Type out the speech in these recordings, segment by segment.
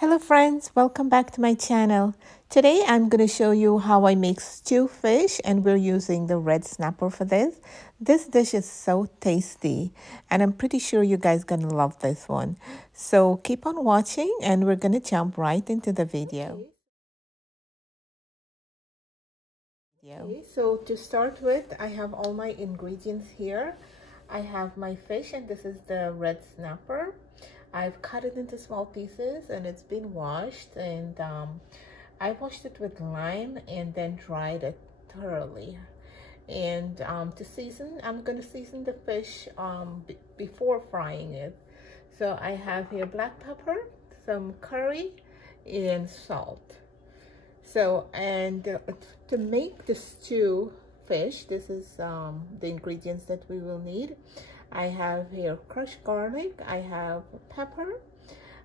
Hello friends, welcome back to my channel. Today I'm going to show you how I make stew fish and we're using the red snapper for this. This dish is so tasty and I'm pretty sure you guys going to love this one. So keep on watching and we're going to jump right into the video. Okay, so to start with, I have all my ingredients here. I have my fish and this is the red snapper. I've cut it into small pieces and it's been washed, and I washed it with lime and then dried it thoroughly. And to season, I'm going to season the fish before frying it. So I have here black pepper, some curry, and salt. So, and to make the stew fish, this is the ingredients that we will need. I have here crushed garlic, I have pepper,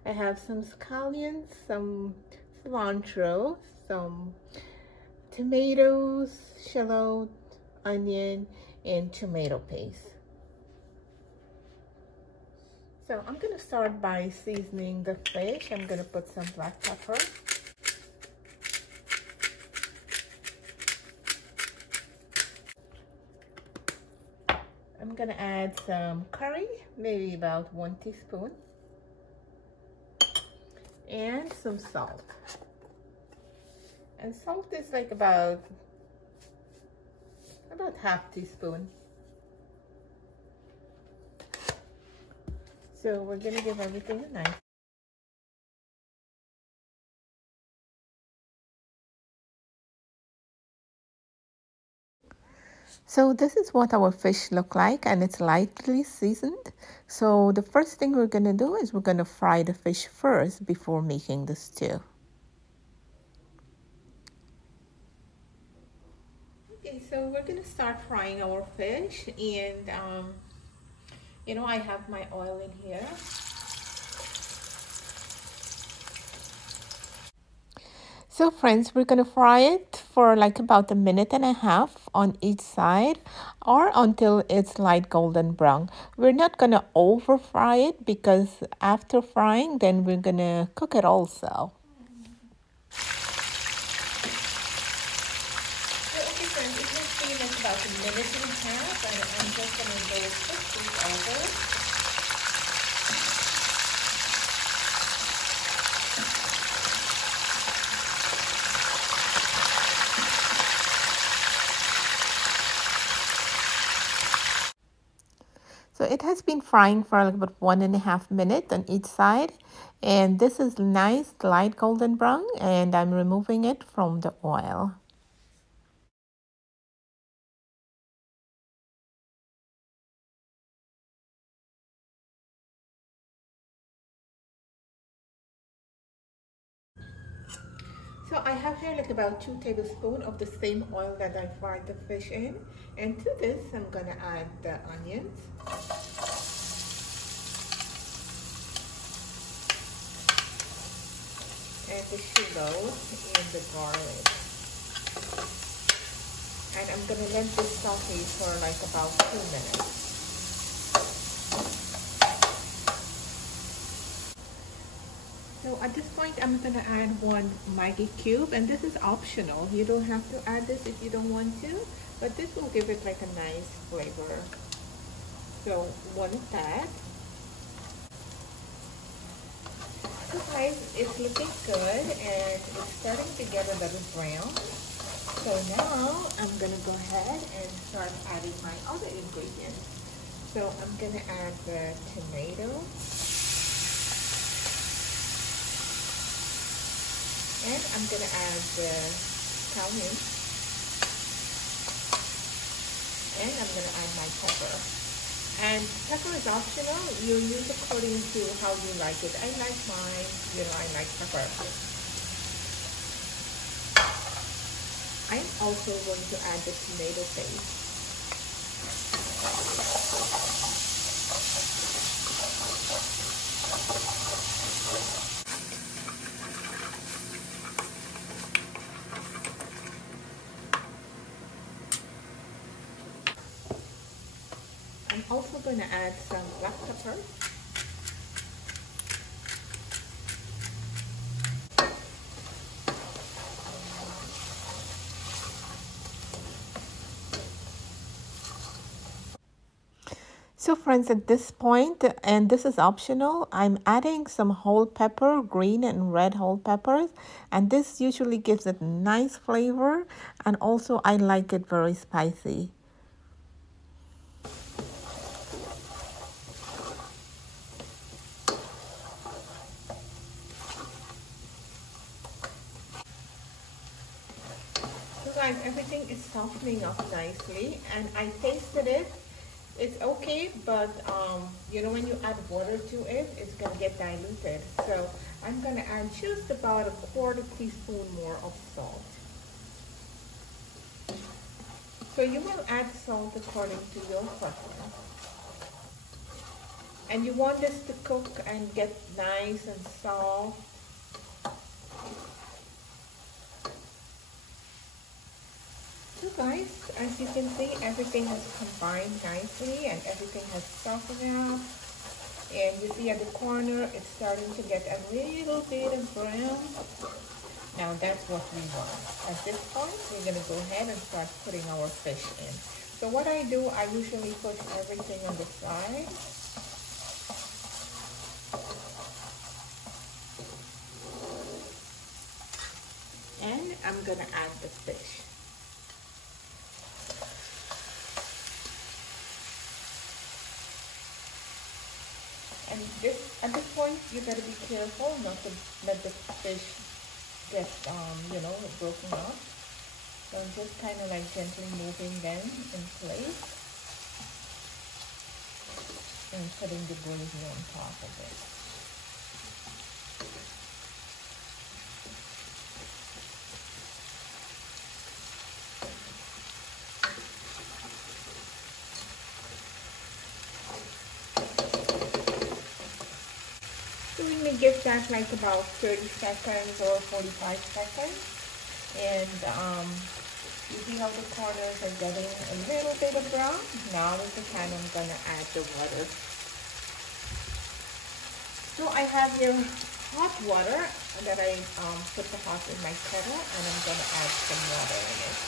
I have some scallions, some cilantro, some tomatoes, shallot, onion, and tomato paste. So I'm going to start by seasoning the fish. I'm going to put some black pepper. I'm gonna add some curry, maybe about 1 teaspoon, and some salt. And salt is like about half teaspoon. So we're gonna give everything a nice. So this is what our fish look like, and it's lightly seasoned. So the first thing we're going to do is we're going to fry the fish first before making the stew. Okay, so we're going to start frying our fish, and I have my oil in here. So friends, we're going to fry it for like about 1.5 minutes on each side, or until it's light golden brown. We're not going to over fry it because after frying, then we're going to cook it also. So, okay friends, it has been like about 1.5 minutes and I'm just going to go quickly over. So it has been frying for like about 1.5 minutes on each side, and this is nice light golden brown, and I'm removing it from the oil. So I have here like about 2 tablespoons of the same oil that I fried the fish in, and to this I'm gonna add the onions. And the shallot and the garlic. And I'm going to let this saute for like about 2 minutes. So at this point, I'm going to add 1 Maggie cube, and this is optional. You don't have to add this if you don't want to, but this will give it like a nice flavor. So 1 of that. So guys, it's looking good and it's starting to get a little brown. So now I'm gonna go ahead and start adding my other ingredients. So I'm gonna add the tomato. And I'm gonna add the scallion. And I'm gonna add my pepper. And pepper is optional. You use according to how you like it. I like mine, I like pepper. I'm also going to add the tomato paste. I'm also going to add some black pepper. So friends, at this point, and this is optional, I'm adding some whole pepper, green and red whole peppers, and this usually gives it nice flavor, and also I like it very spicy. So guys, everything is softening up nicely, and I tasted it. It's okay, but you know, when you add water to it, it's gonna get diluted. So I'm gonna add just about a quarter teaspoon more of salt. So you will add salt according to your preference. And you want this to cook and get nice and soft. So guys, as you can see, everything has combined nicely and everything has softened up. And you see at the corner, it's starting to get a little bit of brown. Now that's what we want. At this point, we're gonna go ahead and start putting our fish in. So what I do, I usually put everything on the side. And I'm gonna add the fish. And at this point, you gotta be careful not to let the fish get, you know, broken up. So I'm just kind of like gently moving them in place and putting the bullion on top of it. So we may give that like about 30 seconds or 45 seconds. And you see how the corners are getting a little bit of brown? Now is the time I'm gonna add the water. So I have here hot water that I put the hot in my kettle, and I'm gonna add some water in it.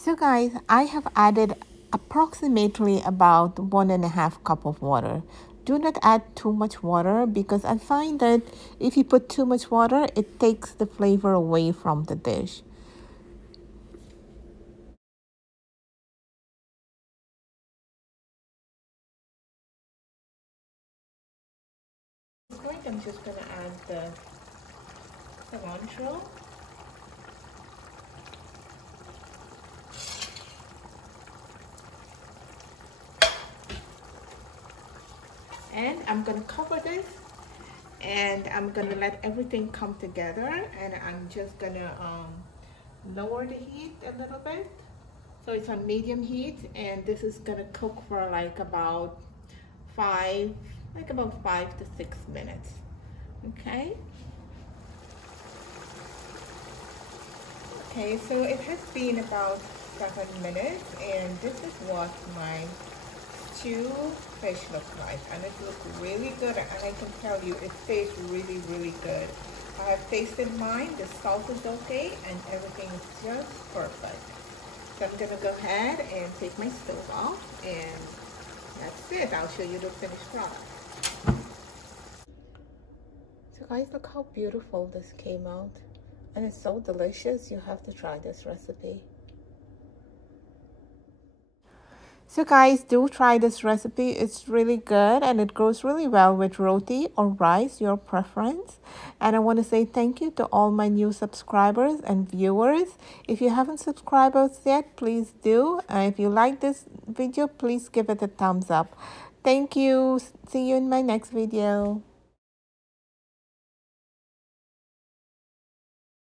So guys, I have added approximately about 1.5 cups of water. Do not add too much water because I find that if you put too much water, it takes the flavor away from the dish. At this point, I'm just going to add the cilantro. And I'm going to cover this, and I'm going to let everything come together, and I'm just going to lower the heat a little bit. So it's on medium heat, and this is going to cook for like about 5 to 6 minutes. Okay. Okay, so it has been about 7 minutes, and this is what my stew fish look like, and it looks really good, and I can tell you it tastes really, really good. I have tasted mine. The salt is okay, and everything is just perfect. So I'm gonna go ahead and take my stove off, and that's it. I'll show you the finished product. So guys, look how beautiful this came out, and it's so delicious. You have to try this recipe. So guys, do try this recipe. It's really good, and it goes really well with roti or rice, your preference. And I want to say thank you to all my new subscribers and viewers. If you haven't subscribed us yet, please do. If you like this video, please give it a thumbs up. Thank you. See you in my next video.